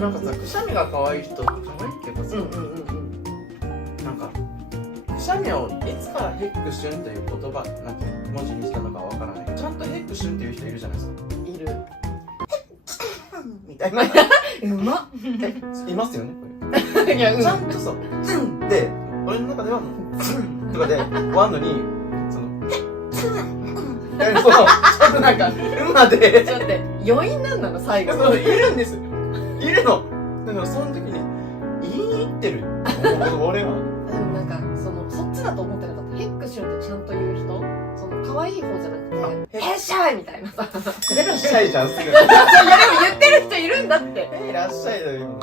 なんかさ、くしゃみが可愛い人可愛いけどさ、なんかくしゃみをいつからヘックシュンという言葉なんて文字にしたのかわからないけど、ちゃんとヘックシュンっていう人いるじゃないですか。いる。みたいな。うまっ。いますよね、これ。いや、ちゃんとさ、ツンで、俺の中では、ツンとかで終わんのに、その、そう、ちょっとなんか、馬で、ちょっと待って、余韻なんなの最後。そう、いるんですよ。いるの。だからその時に、言い入ってる。俺は。でもなんか、そっちだと思ってなかった。ヘックシュンってちゃんと言う人可愛い方じゃなくて、へっしゃいみたいなさ。いらっしゃいじゃん、すぐ。いやでも言ってる人いるんだって。いらっしゃいだよ、今。